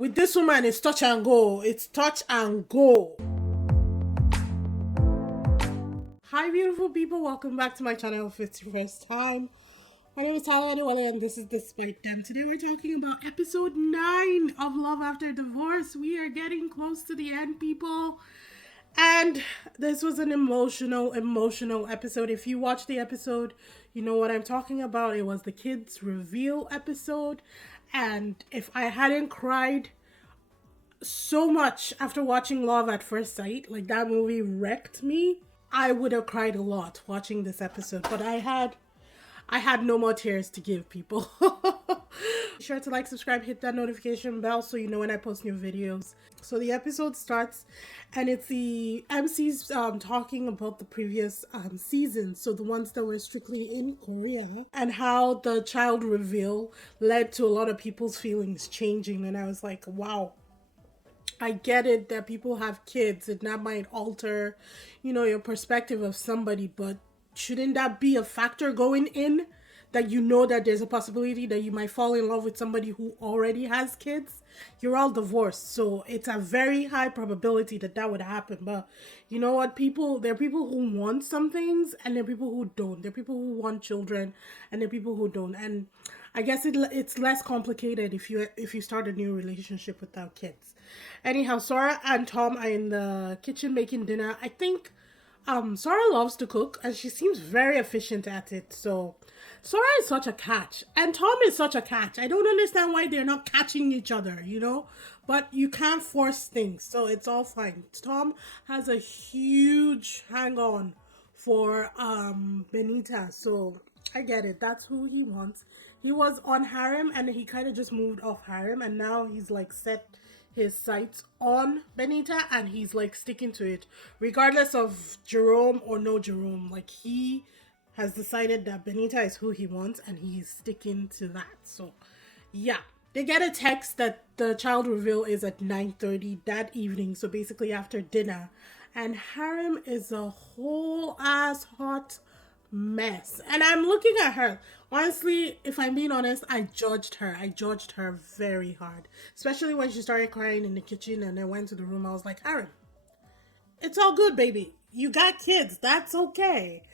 With this woman, it's touch and go. It's touch and go. Hi, beautiful people. Welcome back to my channel if it's your first time. My name is Tyler Adewale and this is DISBYDEM. Today we're talking about episode 9 of Love After Divorce. We are getting close to the end, people. And this was an emotional episode. If you watched the episode, you know what I'm talking about. It was the kids reveal episode. And if I hadn't cried so much after watching Love at First Sight, like that movie wrecked me, I would have cried a lot watching this episode. But I had no more tears to give, people. Be sure to like, subscribe, hit that notification bell so you know when I post new videos. So the episode starts and it's the MCs talking about the previous seasons, so the ones that were strictly in Korea, and how the child reveal led to a lot of people's feelings changing. And I was like, wow, I get it that people have kids and that might alter, your perspective of somebody, but shouldn't that be a factor going in? That you know that there's a possibility that you might fall in love with somebody who already has kids. You're all divorced, so it's a very high probability that that would happen. But you know what, there are people who want some things and there are people who don't. There are people who want children and there are people who don't. And I guess it's less complicated if you start a new relationship without kids. Anyhow, Sora and Tom are in the kitchen making dinner. I think Sora loves to cook and she seems very efficient at it. So Sora is such a catch and Tom is such a catch. I don't understand why they're not catching each other, but you can't force things, so it's all fine. Tom has a huge hang on for Benita, so I get it. That's who he wants. He was on HARIM and he kind of just moved off HARIM and now he's like set his sights on Benita and he's like sticking to it regardless of Jerome or no Jerome. Like, he has decided that Benita is who he wants and he's sticking to that. So yeah, they get a text that the child reveal is at 9:30 that evening, so basically after dinner, and HARIM is a whole ass hot mess. And I'm looking at her. Honestly, if I'm being honest, I judged her very hard. Especially when she started crying in the kitchen and I went to the room. I was like, HARIM, it's all good, baby. You got kids. That's okay.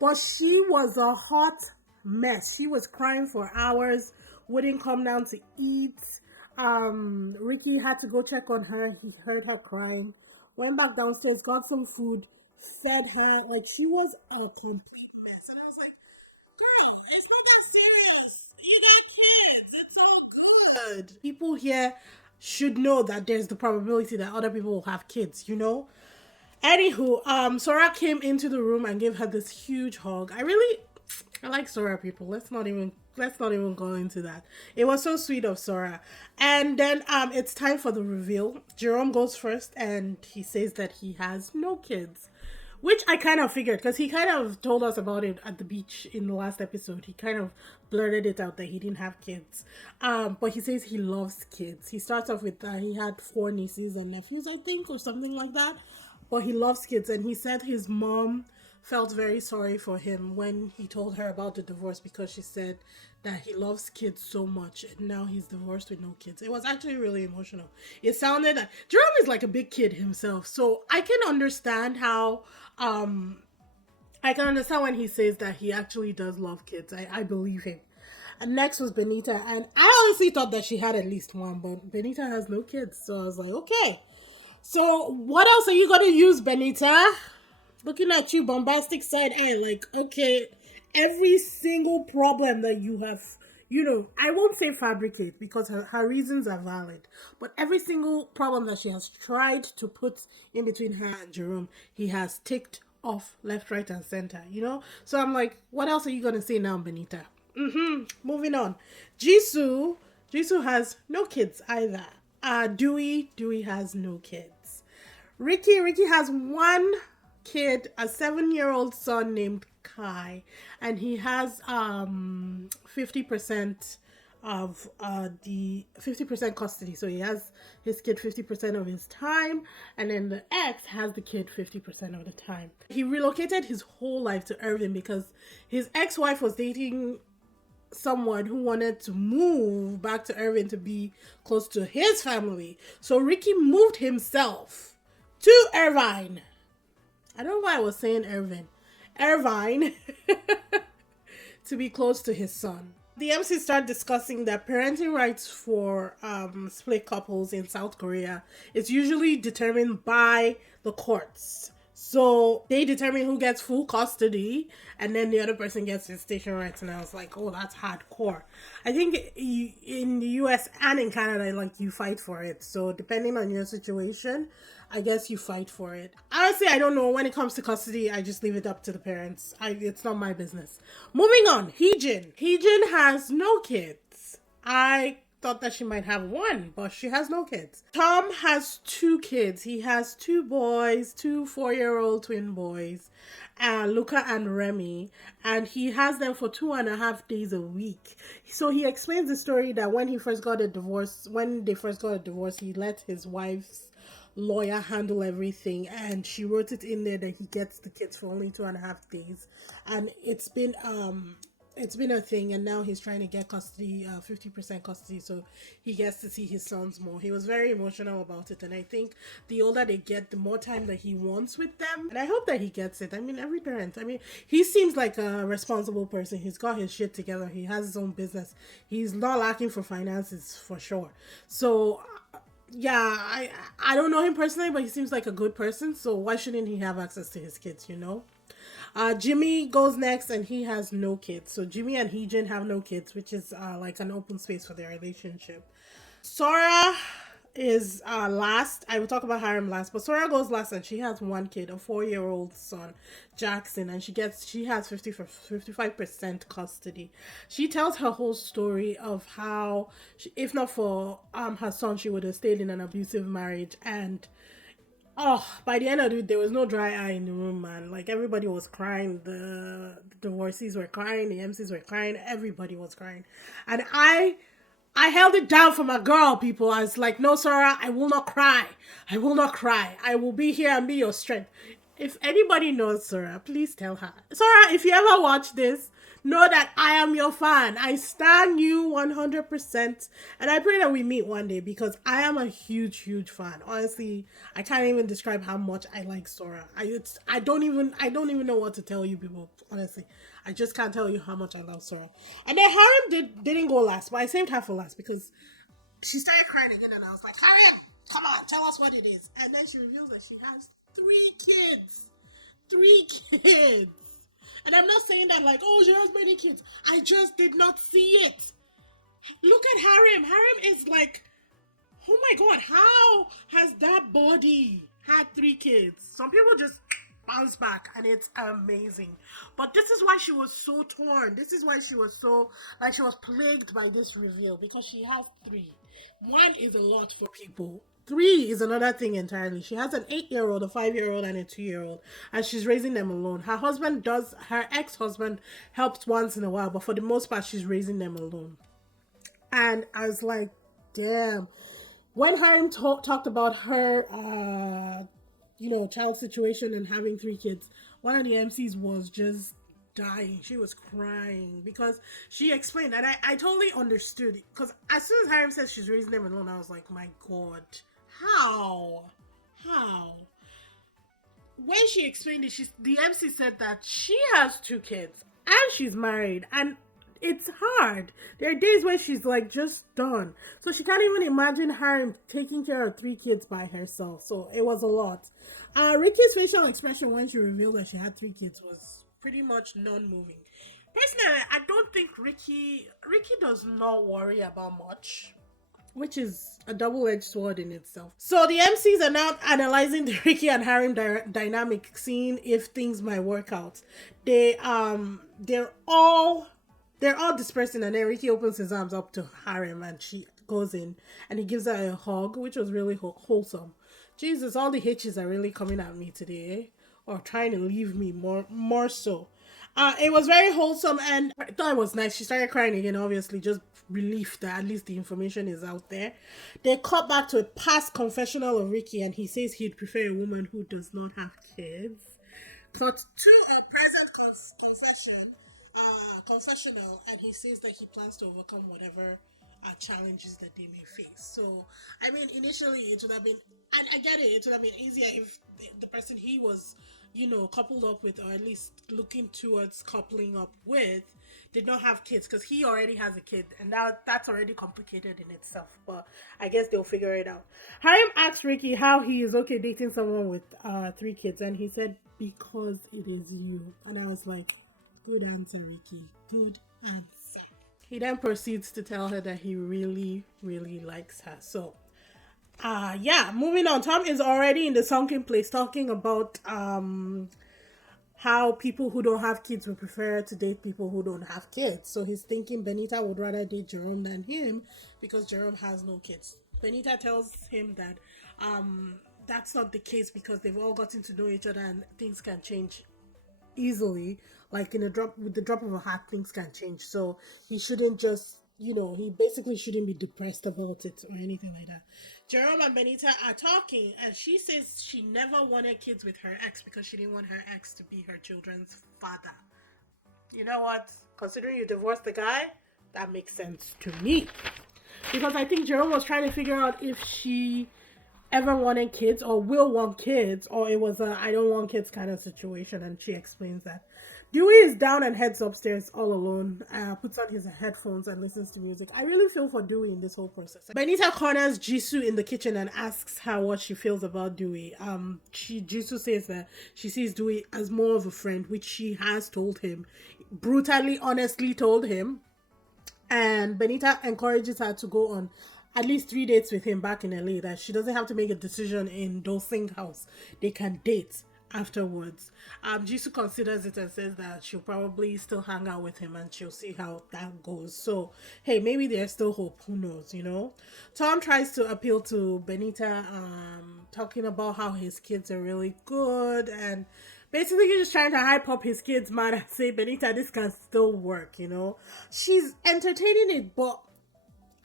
But she was a hot mess. She was crying for hours, wouldn't come down to eat. Ricky had to go check on her. He heard her crying. Went back downstairs, got some food, fed her. Like, she was a complete mess. And I was like, girl, it's not that serious. You got kids. It's all good. People here should know that there's the probability that other people will have kids, Anywho, Sora came into the room and gave her this huge hug. I like Sora, people. Let's not even go into that. It was so sweet of Sora. And then it's time for the reveal. Jerome goes first and he says that he has no kids, which I kind of figured because he kind of told us about it at the beach in the last episode. He kind of blurted it out that he didn't have kids. But he says he loves kids. He starts off with he had 4 nieces and nephews, I think, or something like that. But he loves kids, and he said his mom felt very sorry for him when he told her about the divorce because she said that he loves kids so much and now he's divorced with no kids. It was actually really emotional. It sounded like Jerome is like a big kid himself, so I can understand how when he says that he actually does love kids. I believe him. And next was Benita, and I honestly thought that she had at least one, but Benita has no kids, so I was like, okay. So what else are you gonna use, Benita? Looking at you, bombastic side eye, like, okay, every single problem that you have, I won't say fabricate because her reasons are valid, but every single problem that she has tried to put in between her and Jerome, he has ticked off left, right, and center, So I'm like, what else are you gonna say now, Benita? Moving on. Jisoo has no kids either. Dewey has no kids. Ricky has one kid, a 7-year-old son named Kai, and he has 50% of the 50% custody. So he has his kid 50% of his time, and then the ex has the kid 50% of the time. He relocated his whole life to Irving because his ex-wife was dating someone who wanted to move back to Irvine to be close to his family. So Ricky moved himself to Irvine. I don't know why I was saying Irvine. Irvine to be close to his son. The MC started discussing that parenting rights for split couples in South Korea is usually determined by the courts. So they determine who gets full custody, and then the other person gets visitation rights. And I was like, oh, that's hardcore. I think in the US and in Canada, like, you fight for it. So depending on your situation, I guess you fight for it. Honestly, I don't know. When it comes to custody, I just leave it up to the parents. It's not my business. Moving on, Heejin. Heejin has no kids. I thought that she might have one, but she has no kids. Tom has 2 kids. He has 2 boys, 2 4-year-old twin boys, Luca and Remy, and he has them for 2.5 days a week. So he explains the story that when they first got a divorce, he let his wife's lawyer handle everything, and she wrote it in there that he gets the kids for only 2.5 days, and it's been a thing, and now he's trying to get custody, 50% custody, so he gets to see his sons more. He was very emotional about it, and I think the older they get, the more time that he wants with them, and I hope that he gets it. I mean, every parent, he seems like a responsible person. He's got his shit together. He has his own business. He's not lacking for finances, for sure. So yeah, I don't know him personally, but he seems like a good person, so why shouldn't he have access to his kids, you know? Jimmy goes next, and he has no kids. So Jimmy and Heejin have no kids, which is like an open space for their relationship. Sora is last. I will talk about Harim last, but Sora goes last, and she has 1 kid, a 4-year-old son, Jackson, and she has 55% custody. She tells her whole story of how, if not for her son, she would have stayed in an abusive marriage. And by the end of it, there was no dry eye in the room, man. Like, everybody was crying. The divorcees were crying. The MCs were crying. Everybody was crying. And I held it down for my girl, people. I was like, no, Sora, I will not cry. I will not cry. I will be here and be your strength. If anybody knows Sora, please tell her. Sora, if you ever watch this, know that I am your fan. I stand you 100%. And I pray that we meet one day, because I am a huge, huge fan. Honestly, I can't even describe how much I like Sora. I don't even know what to tell you, people. Honestly, I just can't tell you how much I love Sora. And then Harim didn't go last, but I saved her for last because she started crying again, and I was like, Harim, come on, tell us what it is. And then she reveals that she has 3 kids. 3 kids. And I'm not saying that like, oh, she has many kids. I just did not see it. Look at Harim. Harim is like, oh my God, how has that body had 3 kids? Some people just bounce back, and it's amazing. But this is why she was so torn. This is why she was so, like, she was plagued by this reveal, because she has 3. 1 is a lot for people. 3 is another thing entirely. She has an 8-year-old, a 5-year-old, and a 2-year-old, and she's raising them alone. Her ex-husband helps once in a while, but for the most part, she's raising them alone. And I was like, damn. When Harim talked about her, child situation and having 3 kids, one of the MCs was just dying. She was crying because she explained, and I totally understood it, because as soon as Harim says she's raising them alone, I was like, my God, how? When she explained it, the MC said that she has 2 kids and she's married, and it's hard. There are days where she's like just done. So she can't even imagine Harim taking care of 3 kids by herself. So it was a lot. Ricky's facial expression when she revealed that she had 3 kids was pretty much non-moving. Personally, I don't think Ricky does not worry about much, which is a double-edged sword in itself. So the MCs are now analyzing the Ricky and Harim dynamic, seeing if things might work out. They're all dispersing, and then Ricky opens his arms up to Harim, and she goes in, and he gives her a hug, which was really wholesome. Jesus, all the hitches are really coming at me today, eh? Or trying to leave me more so. It was very wholesome, and I thought it was nice. She started crying again, obviously, just relief that at least the information is out there. They cut back to a past confessional of Ricky, and he says he'd prefer a woman who does not have kids. Cut to a present confession confessional, and he says that he plans to overcome whatever challenges that they may face. So, I mean, initially it would have been, and I get it, it would have been easier if the person he was, coupled up with, or at least looking towards coupling up with, did not have kids, because he already has a kid, and that's already complicated in itself. But I guess they'll figure it out. Harim asked Ricky how he is okay dating someone with 3 kids, and he said, because it is you. And I was like, good answer, Ricky. Good answer. He then proceeds to tell her that he really, really likes her. So, yeah, moving on. Tom is already in the sunken place talking about how people who don't have kids would prefer to date people who don't have kids. So he's thinking Benita would rather date Jerome than him because Jerome has no kids. Benita tells him that that's not the case because they've all gotten to know each other and things can change easily. Like in a drop with the drop of a hat, things can change. So he shouldn't just, he basically shouldn't be depressed about it or anything like that. Jerome and Benita are talking, and she says she never wanted kids with her ex because she didn't want her ex to be her children's father. You know what? Considering you divorced the guy, that makes sense to me. Because I think Jerome was trying to figure out if she ever wanted kids or will want kids, or it was a I don't want kids kind of situation, and she explains that. Dewey is down and heads upstairs all alone, puts on his headphones and listens to music. I really feel for Dewey in this whole process. Benita corners Jisoo in the kitchen and asks her what she feels about Dewey. Jisoo says that she sees Dewey as more of a friend, which she has told him, brutally, honestly told him. And Benita encourages her to go on at least 3 dates with him back in LA, that she doesn't have to make a decision in Dolsing house. They can date afterwards. Jisoo considers it and says that she'll probably still hang out with him and she'll see how that goes. So, hey, maybe there's still hope. Who knows, Tom tries to appeal to Benita, talking about how his kids are really good, and basically he's just trying to hype up his kids, man, and say, Benita, this can still work, She's entertaining it, but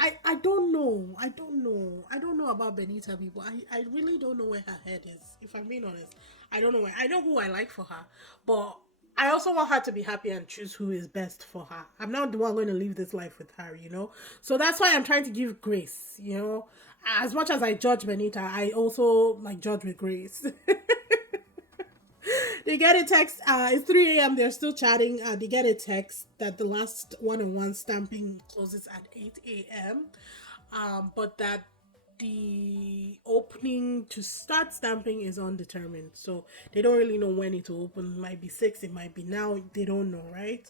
I don't know. I don't know about Benita, people. I really don't know where her head is. If I'm being honest, I don't know where. I know who I like for her, but I also want her to be happy and choose who is best for her. I'm not the one going to live this life with her, So that's why I'm trying to give grace, As much as I judge Benita, I also judge with grace. They get a text. It's 3 a.m. They're still chatting. They get a text that the last one-on-one stamping closes at 8 a.m. But that the opening to start stamping is undetermined. So they don't really know when it will open. It might be 6. It might be now. They don't know, right?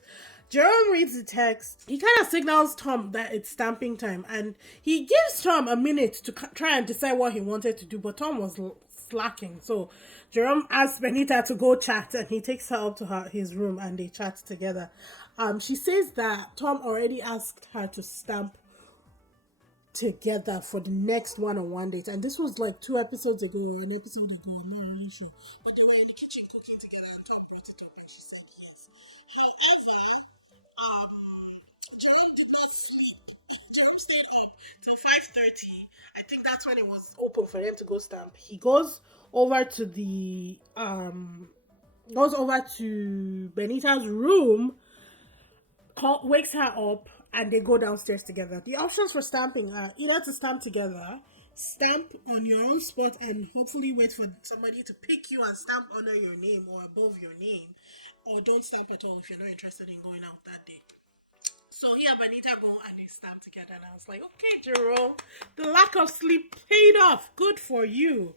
Jerome reads the text. He kind of signals Tom that it's stamping time. And he gives Tom a minute to try and decide what he wanted to do. But Tom was slacking. So Jerome asks Benita to go chat, and he takes her up to his room and they chat together. She says that Tom already asked her to stamp together for the next one-on-one date, and this was 2 episodes ago, an episode ago, I'm not really sure. But they were in the kitchen cooking together, and Tom brought it up, and she said yes. However, Jerome did not sleep. Jerome stayed up till 5:30. I think that's when it was open for him to go stamp. He goes over to Benita's room, wakes her up, and they go downstairs together. The options for stamping are either to stamp together, stamp on your own spot, and hopefully wait for somebody to pick you and stamp under your name or above your name, or don't stamp at all if you're not interested in going out that day. So he and Benita go and they stamp together, and I was like, okay, Jerome, the lack of sleep paid off. Good for you.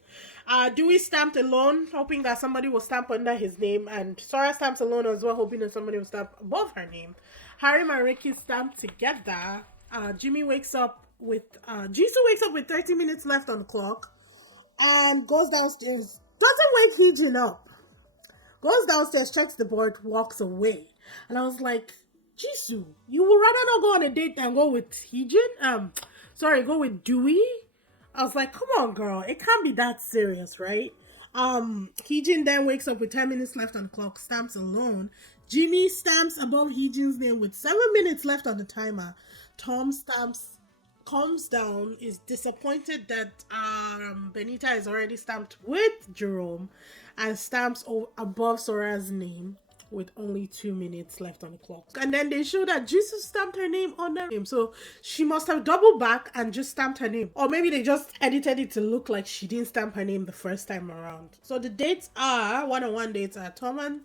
Dewey stamped alone, hoping that somebody will stamp under his name, and Sora stamps alone as well, hoping that somebody will stamp above her name. Harim and Ricky stamp together. Jisoo wakes up with 30 minutes left on the clock and goes downstairs. Doesn't wake Heejin up. Goes downstairs, checks the board, walks away. And I was like, Jisoo, you would rather not go on a date than go with Heejin? Go with Dewey? I was like, come on, girl. It can't be that serious, right? Heejin then wakes up with 10 minutes left on the clock, stamps alone. Jimmy stamps above Heejin's name with 7 minutes left on the timer. Tom stamps, calms down, is disappointed that Benita is already stamped with Jerome, and stamps above Sora's name. with only 2 minutes left on the clock. And then they show that Jisoo stamped her name on the name. So she must have doubled back and just stamped her name. Or maybe they just edited it to look like she didn't stamp her name the first time around. So the dates are, one-on-one dates are Tom and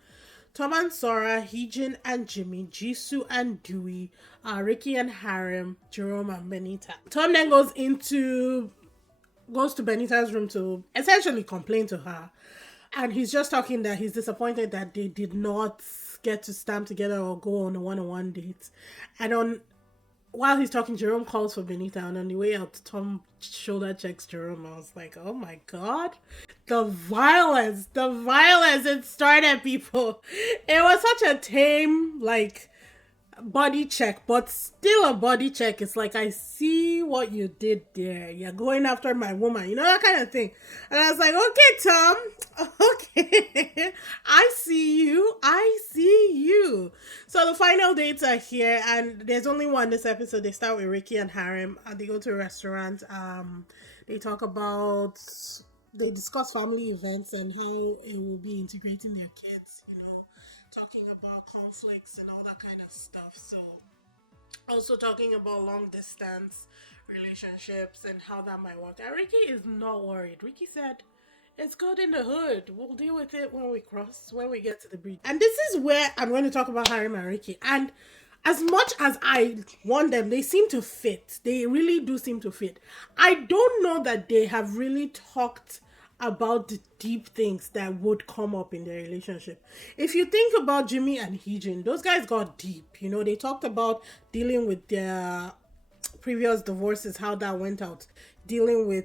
Sora, Heejin and Jimmy, Jisoo and Dewey, Ricky and Harim, Jerome and Benita. Tom then goes to Benita's room to essentially complain to her. And he's just talking that he's disappointed that they did not get to stamp together or go on a one-on-one date. And while he's talking, Jerome calls for Benita, and on the way out, Tom shoulder checks Jerome. I was like, oh my god. The violence it started, people. It was such a tame, body check, but still a body check. It's like, I see what you did there. You're going after my woman, that kind of thing. And I was like, okay, Tom, okay, I see you. So the final dates are here, and there's only one this episode. They start with Ricky and Harim, and they go to a restaurant. They discuss family events and how it will be integrating their kids, talking about conflicts and all that kind of stuff. So also talking about long distance relationships and how that might work. And Ricky is not worried. Ricky said, it's good in the hood. We'll deal with it when we get to the bridge. And this is where I'm going to talk about Harim and Ricky. And as much as I want them, they seem to fit. They really do seem to fit. I don't know that they have really talked about the deep things that would come up in their relationship. If you think about Jimmy and Heejin, those guys got deep. They talked about dealing with their previous divorces, how that went out, dealing with,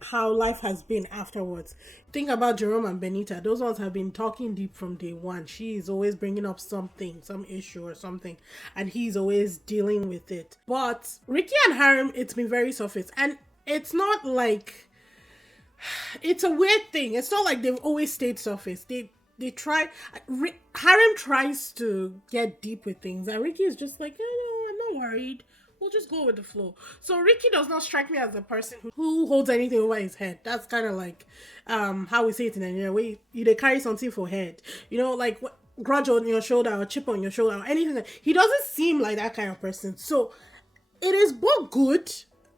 how life has been afterwards. Think about Jerome and Benita. Those ones have been talking deep from day one. She is always bringing up something, some issue or something, and he's always dealing with it. But Ricky and Harim, it's been very surface, and it's not like, it's a weird thing. It's not like they've always stayed surface. They try. Harim tries to get deep with things, and Ricky is just like, no, I'm not worried. We'll just go with the flow. So Ricky does not strike me as a person who holds anything over his head. That's kind of like how we say it in Nigeria, where they carry something for head. Like grudge on your shoulder or chip on your shoulder or anything. He doesn't seem like that kind of person. So it is both good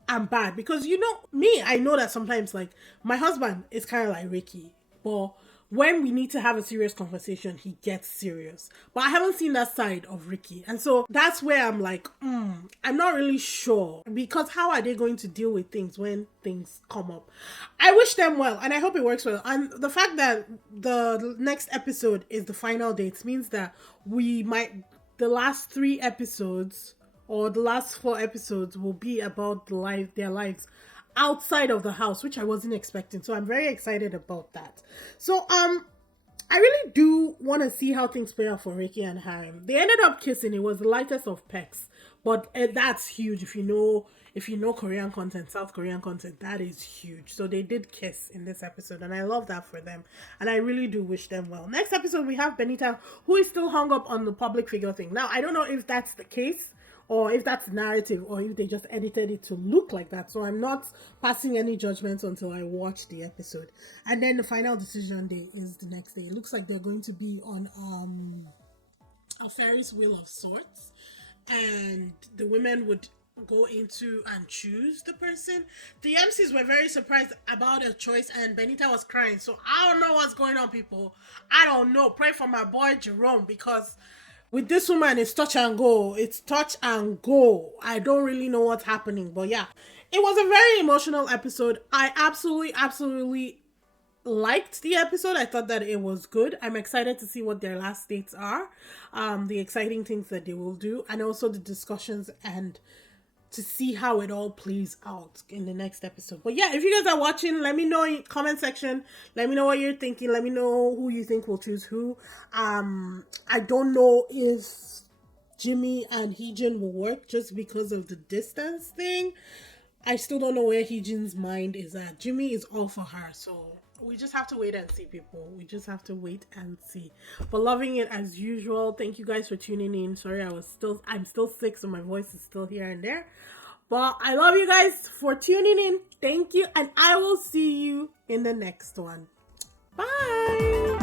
and bad, because me, I know that sometimes, like, my husband is kind of like Ricky, but when we need to have a serious conversation, he gets serious. But I haven't seen that side of Ricky, and so that's where I'm like, I'm not really sure, because how are they going to deal with things when things come up? I wish them well, and I hope it works well. And the fact that the next episode is the final dates means that the last 3 episodes or the last 4 episodes will be about their lives outside of the house, which I wasn't expecting. So I'm very excited about that. So I really do want to see how things play out for Ricky and Harim. They ended up kissing. It was the lightest of pecks, but that's huge. If you know Korean content, South Korean content, that is huge. So they did kiss in this episode, and I love that for them, and I really do wish them well. Next episode, we have Benita, who is still hung up on the public figure thing. Now, I don't know if that's the case, or if that's narrative, or if they just edited it to look like that. So I'm not passing any judgments until I watch the episode. And then the final decision day is the next day. It looks like they're going to be on a Ferris wheel of sorts, and the women would go into and choose the person. The MCs were very surprised about their choice, and Benita was crying. So I don't know what's going on, people. I don't know. Pray for my boy Jerome, because with this woman, it's touch and go. I don't really know what's happening. But yeah, it was a very emotional episode. I absolutely liked the episode. I thought that it was good. I'm excited to see what their last dates are. The exciting things that they will do. And also the discussions, and to see how it all plays out in the next episode. But yeah, if you guys are watching, let me know in the comment section. Let me know what you're thinking. Let me know who you think will choose who. I don't know if Jimmy and Heejin will work just because of the distance thing. I still don't know where Heejin's mind is at. Jimmy is all for her, so we just have to wait and see, people. We just have to wait and see. But loving it as usual. Thank you guys for tuning in. Sorry, I'm still sick, so my voice is still here and there. But I love you guys for tuning in. Thank you, and I will see you in the next one. Bye.